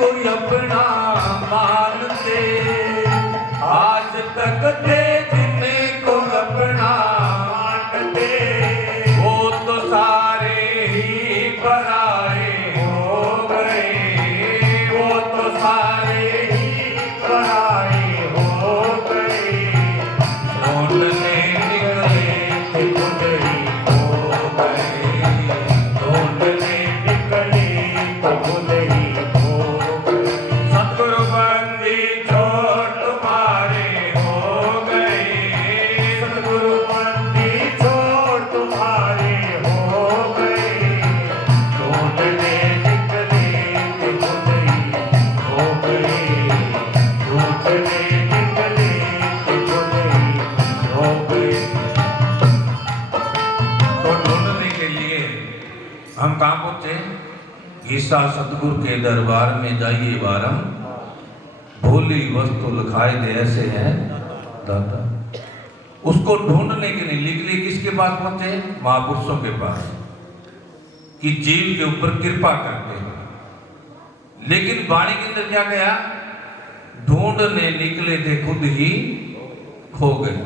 कोई अपना मानते, आज तक थे जिनको अपना मानते, वो तो सारे ही पराए हो गए, वो तो सारे ही पराए हो गए। ढूंढने निकले थे खुद ही हो गए, ढूंढने निकले तो खुद ही हो गए। सतगुरु बंदी छोड़ तुम्हारे हो गए, सतगुरु बंदी छोड़ तुम्हारे हो गए। ढूंढने निकले थे खुद ही हो गए, ढूंढने निकले थे खुद ही हो गए। तो ढूंढने के लिए हम कहाँ पहुंचे? ईसा सतगुरु के दरबार में जाइए बारम, भोली वस्तु लिखाए दे ऐसे हैं दाता। उसको ढूंढने के लिए निकले किसके पास पहुंचे? महापुरुषों के पास, कि जीव के ऊपर कृपा करते हैं। लेकिन वाणी के अंदर क्या गया? ढूंढने निकले थे खुद ही खो गए।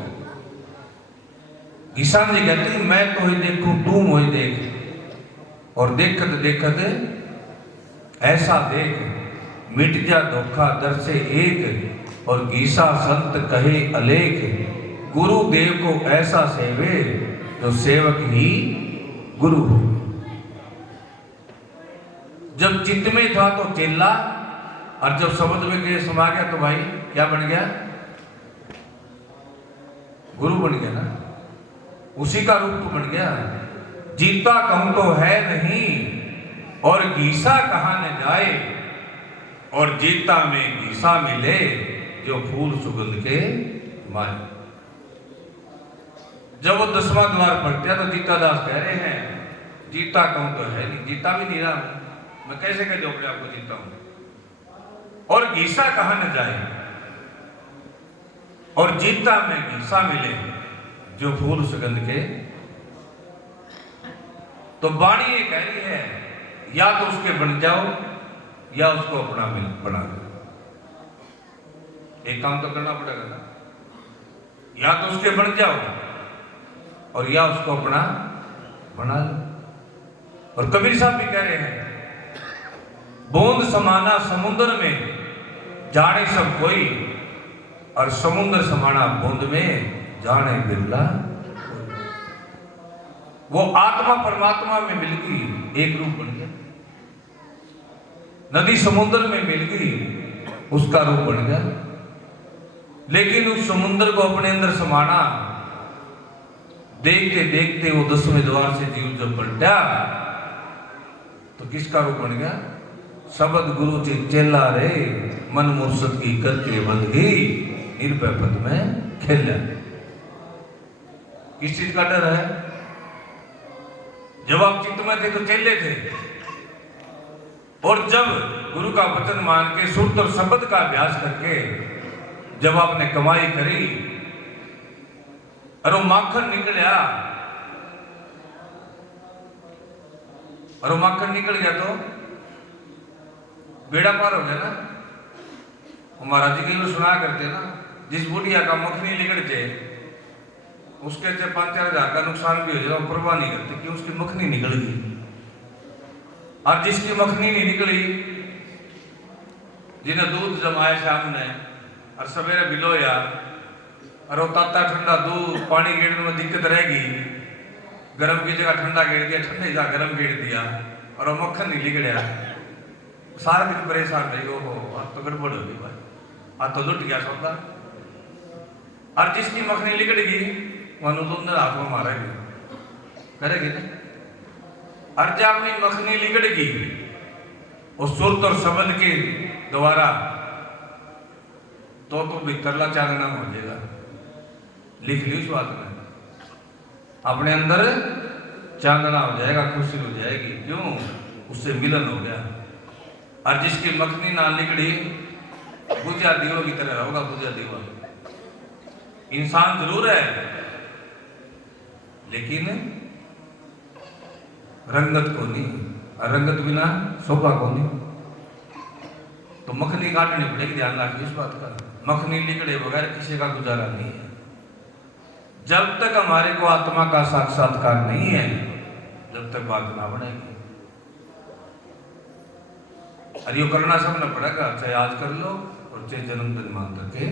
ईसा जी कहते हैं मैं तो ही देखूं तू मोहि देख, और देखत देखत ऐसा देख मिट जा धोखा दर से एक, और गीसा संत कहे अलेख। गुरुदेव को ऐसा सेवे जो सेवक ही गुरु हो। जब चित्त में था तो चेला, और जब समुद्र में के समा गया तो भाई क्या बन गया? गुरु बन गया ना, उसी का रूप तो बन गया। जीता कहूं तो है नहीं, और गीसा कहां न जाए, और जीता में गीसा मिले जो फूल सुगंध के माए। जब वो 10वां द्वार पलटा तो जीता दास कह रहे हैं जीता कहूं तो है नहीं, जीता भी नहीं रहा मैं, कैसे कह दो अपने आपको जीता हूं। और गीसा कहां न जाए, और जीता में गीसा मिले जो फूल सुगंध के। तो वाणी ये कह रही है या तो उसके बन जाओ या उसको अपना बना लो। एक काम तो करना पड़ेगा ना, या तो उसके बन जाओ और या उसको अपना बना लो। और कबीर साहब भी कह रहे हैं बूंद समाना समुद्र में जाने सब कोई, और समुद्र समाना बूंद में जाने बिरला। वो आत्मा परमात्मा में मिल गई, एक रूप बन गया। नदी समुद्र में मिल गई, उसका रूप बन गया। लेकिन उस समुद्र को अपने अंदर समाना, देखते देखते वो 10वें द्वार से जीव जब पलटा तो किसका रूप बन गया? शब्द गुरु चे चेला रे, मन मुर्शद की करके बंदगी, निर्भय पद में खेला। किस चीज का डर है? जब आप चित्त में थे तो चेले थे, और जब गुरु का वचन मान के सुरत और शब्द का अभ्यास करके जब आपने कमाई करी और वो माखन निकला, और वो माखन निकल गया तो बेड़ा पार हो गया ना। महाराज जी कई सुना करते ना, जिस बुढ़िया का मखनी निकल जाए उसके 5-4 हजार का नुकसान भी हो जाए, परवाह नहीं करते कि उसकी मखनी निकल गई। और जिसकी मखनी नहीं निकली, जिन्हें दूध जमाया शाम ने और सवेरे बिलोया, और वो ताता ठंडा दूध पानी गेड़ने में दिक्कत रहेगी, गर्म की जगह ठंडा गेड़ दिया, ठंडे जगह गर्म गेड़ दिया, और वो मक्खन नहीं निकलिया, सारा दिन परेशान रही। हो आज तो गड़बड़ होगी भाई, आज तो लुट गया सौदा। और जिसकी मखनी निकल गई वह तुमने हाथ में मारेगी, करेगी ना। और जब अपनी मखनी लिगड़गी उस सुरत और शब्द के द्वारा, तो भीतरला चांदना हो जाएगा। लिख ली उस बात में, अपने अंदर चांदना हो जाएगा, खुशी हो जाएगी। क्यों? उससे मिलन हो गया। और जिसकी मखनी ना निकली बुझा दीवा की तरह होगा, बुझा दीवा। इंसान जरूर है लेकिन रंगत को नहीं, और रंगत बिना शोभा को नहीं। तो मखनी काटनी पड़ेगी, ध्यान रखिए इस बात का। मखनी निकले बगैर किसी का गुजारा नहीं है। जब तक हमारे को आत्मा का साक्षात्कार नहीं है, जब तक बात ना बढ़ेगी। और ये करना सब न पड़ेगा, चाहे आज कर लो और चाहे जन्मदिन मात्र के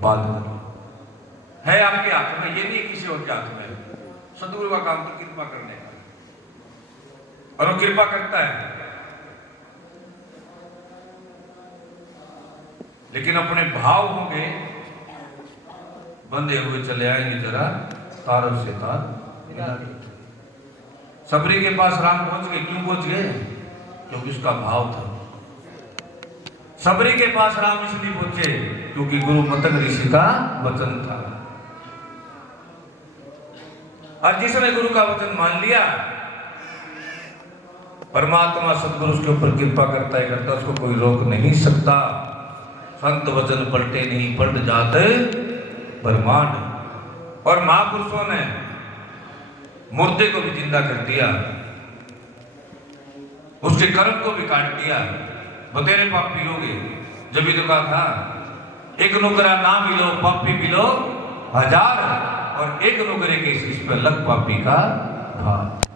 बाद कर लो। है आपके हाथ में, ये नहीं किसी और के हाथ में। सदगुरु का काम तो कृपा करने का, और वो कृपा करता है। लेकिन अपने भाव होंगे, बंधे हुए चले आएंगे जरा तारों से तार। सबरी के पास राम पहुंच गए, क्यों पहुंच गए? क्योंकि उसका भाव था। सबरी के पास राम इसलिए पहुंचे क्योंकि गुरु मतंग ऋषि का वचन था। और जिसने गुरु का वचन मान लिया, परमात्मा सदगुरु उसके ऊपर कृपा करता है, करता, उसको कोई रोक नहीं सकता। संत वचन पलटे नहीं, पलट जाते ब्रह्मांड। और महापुरुषों ने मुर्दे को भी जिंदा कर दिया, उसके कर्म को भी काट दिया। बतेरे पापी होगे, जब भी तो कहा था, एक नुकरा ना मिलो पापी मिलो हजार, और एक नुकरे के शीश पर लग पापी का भार।